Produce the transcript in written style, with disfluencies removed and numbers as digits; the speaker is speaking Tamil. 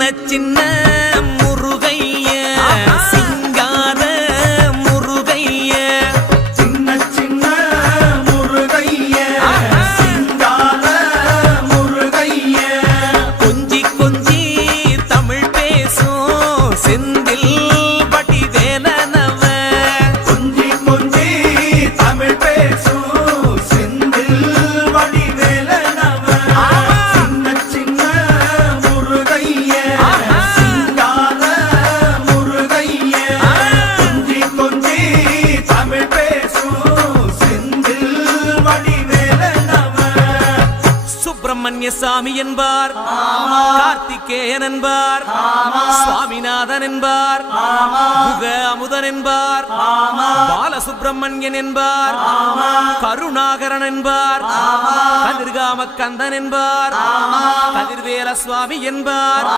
சின்ன முருகைய சிங்கார முருகைய சின்ன முருகைய சிங்கார முருகைய கொஞ்சி கொஞ்சி தமிழ் பேசும் செந்தில் வடிவேலனவ கொஞ்சி கொஞ்சி தமிழ் பேசும் செந்தில் வடிவேலனவ சின்ன முருகைய சிங்கார முருகைய கொஞ்சி கொஞ்சி தமிழ் பேசும் செந்தில் வடிவேலனவ சுப்பிரமணிய சாமி என்பார், கார்த்திகேயன் என்பார், சுவாமிநாதன் என்பார், முக அமுதன் என்பார், பாலசுப்பிரமணியன் என்பார், கருணாகரன் என்பார், கதிர்காம கந்தன் என்பார், கதிர்வேல சுவாமி என்பார்.